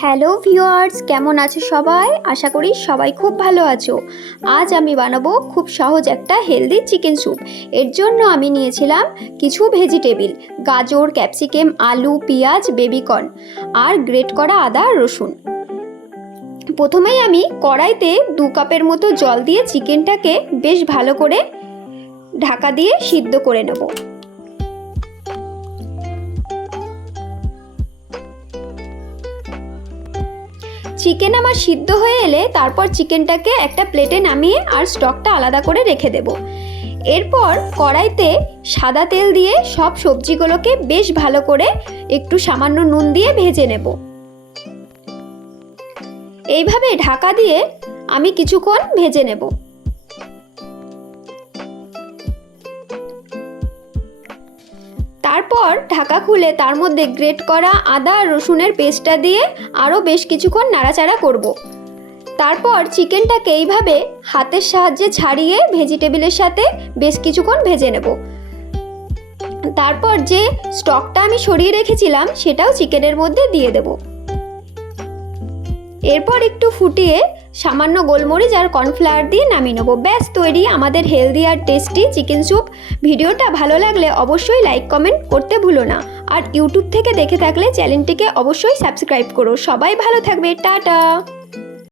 Hello viewers, কেমন আছো সবাই? আশা করি সবাই খুব ভালো আছো। আজ আমি বানাবো খুব সহজ একটা হেলদি চিকেন স্যুপ। এর জন্য আমি নিয়েছিলাম কিছু ভেজিটেবিল, গাজর, ক্যাপসিকাম, আলু, পেঁয়াজ, বেবিকর্ন আর গ্রেট করা আদা আর রসুন। প্রথমেই আমি কড়াইতে 2 কাপের মতো জল দিয়ে চিকেনটাকে বেশ ভালো করে ঢাকা দিয়ে সিদ্ধ করে নেব। চিকেন আমার সিদ্ধ হয়ে এলে তারপর চিকেনটাকে একটা প্লেটে নামিয়ে আর স্টকটা আলাদা করে রেখে দেব। এরপর কড়াইতে সাদা তেল দিয়ে সব সবজিগুলোকে বেশ ভালো করে একটু সামান্য নুন দিয়ে ভেজে নেব। এইভাবে ঢাকা দিয়ে আমি কিছুক্ষণ ভেজে নেব। তারপর ঢাকা খুলে তার মধ্যে গ্রেট করা আদা আর রসুনের পেস্টটা দিয়ে আরও বেশ কিছুক্ষণ নাড়াচাড়া করব। তারপর চিকেনটাকে এইভাবে হাতের সাহায্যে ছাড়িয়ে ভেজিটেবিলের সাথে বেশ কিছুক্ষণ ভেজে নেব। তারপর যে স্টকটা আমি সরিয়ে রেখেছিলাম সেটাও চিকেনের মধ্যে দিয়ে দেব। এরপর একটু ফুটিয়ে সামান্য গোলমরিচ আর কর্নফ্লাওয়ার দিয়ে নামিয়ে নেব। ব্যাস তৈরি আমাদের হেলদি আর টেস্টি চিকেন স্যুপ। ভিডিওটা ভালো লাগলে অবশ্যই লাইক কমেন্ট করতে ভুলো না। আর ইউটিউব থেকে দেখে থাকলে চ্যানেলটিকে অবশ্যই সাবস্ক্রাইব করো। সবাই ভালো থাকবে, টাটা।